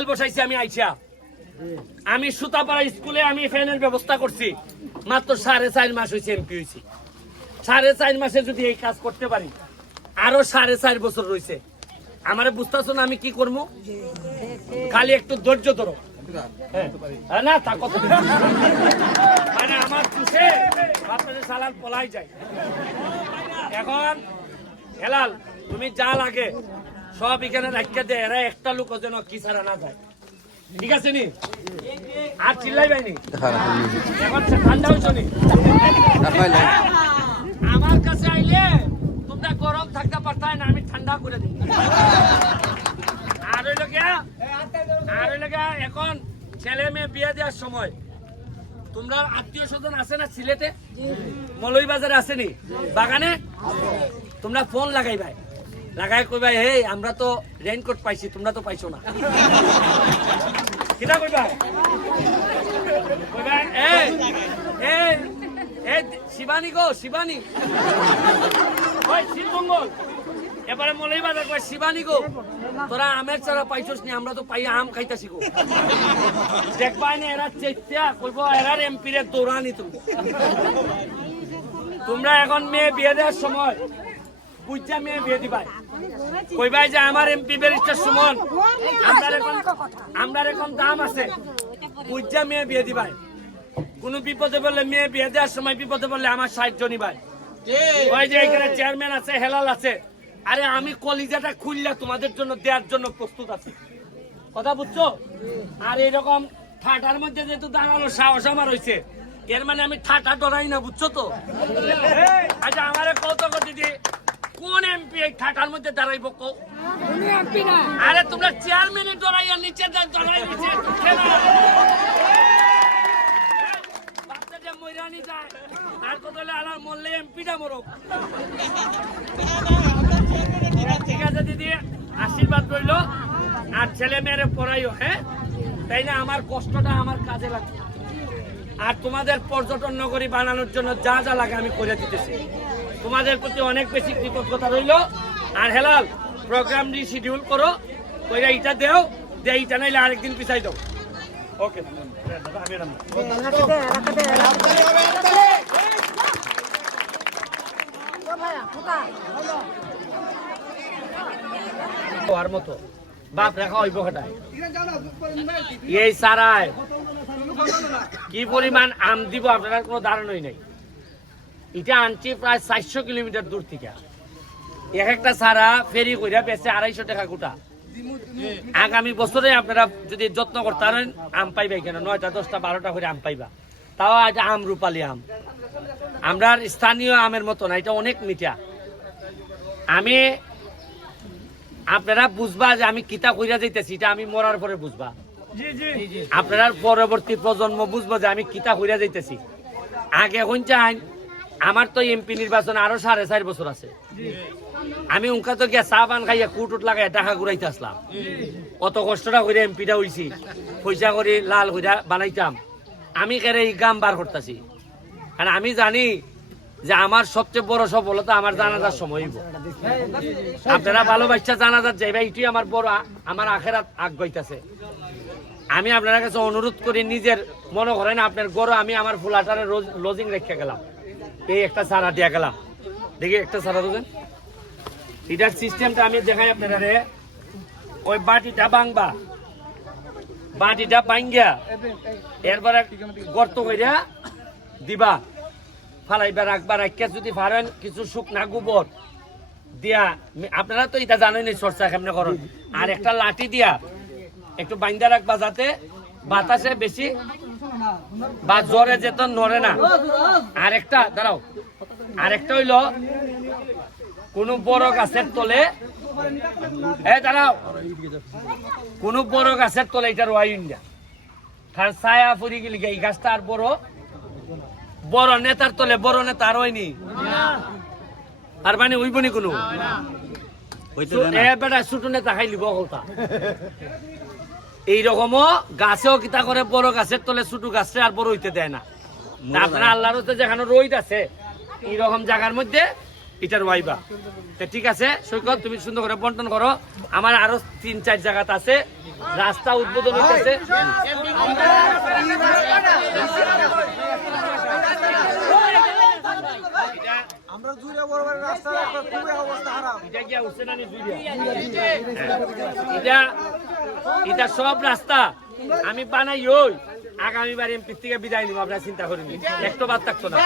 Tubewell বসাইছি আমি আইসা, আমি সুতাপাড়া স্কুলে আমি ফ্যানের ব্যবস্থা করছি, মাত্র 4.5 মাস হয়েছে এমপি হয়েছি। 4.5 মাসে যদি এই কাজ করতে পারি, আরো 4.5 বছর রয়েছে। আমারে বুঝতেছো না আমি কি করবো? খালি একটু ধৈর্য ধরো। না তা কথা মানে আমার চুষে আপনাদের সালাল পলাই যায়। এখন হেলাল তুমি যা লাগে সব এখানে রাখিয়া দেয়, এরা একটা লোক যেন কি ছাড়া না যায়, ঠিক আছে নি? আর চিল্লাই বাইনি এখন ঠান্ডা হয়েছ নি? আমার কাছে আইলে তোমরা গরম থাকতে পারতাই না, আমি ঠান্ডা করে দিই। আর হইল গিয়া এখন ছেলে মেয়ে বিয়ে দেওয়ার সময় তোমরা আত্মীয় স্বজন আছে না সিলেটে? মৌলভীবাজারে আসেনি? বাগানে তোমরা ফোন লাগাই ভাই, লাগাই কই ভাই হে আমরা তো রেইনকোট পাইছি, তোমরা তো পাইছো না। কিটা কই ভাই এই এই এই শিবানী গো, শিবানী ওই শিবমঙ্গল এবারে মৌলভীবাজার কই শিবানী গো, তোরা আমের চারা পাইছস নি? আমরা তো পাই আম খাইতাছি গো। দেখবাই না এরা চেষ্টা কইবো এরার এমপি রে দৌড়ানি তুমি। তোমরা এখন মেয়ে বিয়ে দেওয়ার সময় বুঝা মেয়ে বিয়ে দিবাই, কইবাই যে আমার এমপি ব্যারিস্টার সুমন, আমরা এখন দাম আছে, বুঝা মেয়ে বিয়ে দিবাই। কোন বিপদে বললে মেয়ে বিয়ে দেওয়ার সময় বিপদে বললে আমার 60 জনই ভাই, ওই যে এখানে চেয়ারম্যান আছে, হেলাল আছে, আরে আমি কলিজাটা খুললা তোমাদের জন্য দেওয়ার জন্য প্রস্তুত আছি, কথা বুঝছো? আর এইরকম ঠাটার মধ্যে যেহেতু দাঁড়ানো সাহস আমার হয়েছে, এর মানে আমি ঠাটা ডরাই না, বুঝছো তো? আচ্ছা আমারে কত দিদি কোন এমপি এই ঠাটার মধ্যে দাঁড়াইব কো? আরে তোমরা চেয়ারম্যানে ডরাইয়া নিচে ডরাই নিচে বাচ্চাটা মইরানি যায়, আর কত হলে আলার মরলে এমপিটা মরক। ঠিক আছে দিদি, আশীর্বাদ রইল, আর ছেলে মেয়েরে পড়াইও, হ্যাঁ? তাই না? আমার কষ্টটা আমার কাজে লাগবে, আর তোমাদের পর্যটন নগরী বানানোর জন্য যা যা লাগে আমি করে দিতেছি। তোমাদের প্রতি অনেক বেশি কৃতজ্ঞতা রইল। আর হেলাল প্রোগ্রাম শিডিউল করো, ওইটা ইটা দেও, যে ইটা নাইলে আরেকদিন পিছাই দাও। ওকে আর মতো বাপ রেখা হইব খাটায় এই সারায় কি পরিমাণ আম দিব আপনার কোনো ধারণাই নাই। এটা আনছি প্রায় 400 কিলোমিটার দূর থেকে, এক একটা সারা ফেরি কইরা বেচে 250 টাকা গোটা। আগামী বছরে আপনারা যদি যত্ন করতেন আম পাইবা, কেন 9টা 10টা 12টা করে আম পাইবা। তাও আজ আম রূপালী আম, আমরা স্থানীয় আমের মতো না, এটা অনেক মিঠা। আমি আপনারা বুঝবা যে আমি কিতা কইরা যাইতেছি, এটা আমি মরার পরে বুঝবা। আপনারা পরবর্তী প্রজন্ম বুঝবো যে আমি কিতা কইরা যাইতেছি। আগে এখন চাই আমার তো এমপি নির্বাচন আরো 4.5 বছর আছে, আমি উনকা তো গিয়া চা পান খাইয়া কুট লাগাই টাকা ঘুরাইতে আসলাম। কত কষ্টটা করে এমপিটা হইছি, পয়সা করে লাল হইয়া বানাইতাম। আমি কেরে এই গাম বার করতেছি, কারণ আমি জানি যে আমার সবচেয়ে বড় সফলতা আমার জানাজার সময় হইব। আপনারা ভালোবাসা জানাজার যাইবা, এটি আমার বড়, আমার আখেরাত আগ গইতাছে। আমি আপনার কাছে অনুরোধ করি, নিজের মনে করেন আপনার গড় আমি আমার ফুলাটারে লজিং রেখে গেলাম, এই একটা সারা দিয়া গেলাম, দেখি একটা সারা দেবেন। এটার সিস্টেমটা আমি দেখাই আপনারা রে। ওই বাটিটা ভাঙবা, বাটিটা ভাঙ্গিয়া এরপরে গর্ত কইরা দিবা, ফালাইবা, রাখবা। রাখিয়া যদি পারেন কিছু শুকনা গোবর দিয়া, আপনারা তো এটা জানেন চর্চা কেমনে করেন, আর একটা লাঠি দিয়া একটু বাইন্দা রাখবা, যাতে বাতাসে বেশি বা জ্বরে যেত নড়ে না। আরেকটা দাঁড়াও, আরেকটা হইল কোন বড় গাছের তলে, দাঁড়াও, কোন বড় গাছের তলে এটা রোয়াইন না, কারণ ছায়া পড়ে গেলে এই গাছটা আর বড় বড় নেতার তলে বড় নেতা আর হয়নি, আর মানে হইবনি কোনো বেটা ছোট নেতা খাই লিব কথা। এইরকমও গাছেও কিতা করে বড় গাছের তলে ছোট গাছে আর বড় হইতে দেয় না। আপনারা আল্লাহর যেখানে রোদ আছে এইরকম জায়গার মধ্যে এটার ওয়াইবা। ঠিক আছে সৈকত, তুমি সুন্দর করে বন্টন করো। আমার আরো 3-4 জায়গাতে আছে রাস্তা উদ্বোধন হইতেছে। আমরা জুড়ে বরাবর রাস্তার একটা খুবই অবস্থা খারাপ। এটা কি উঠছে না এটা সব রাস্তা আমি বানাই ওই আগামীবার এমপি থেকে বিদায় নিব, আপনারা চিন্তা করিনি, একটু বাদ থাকতো না।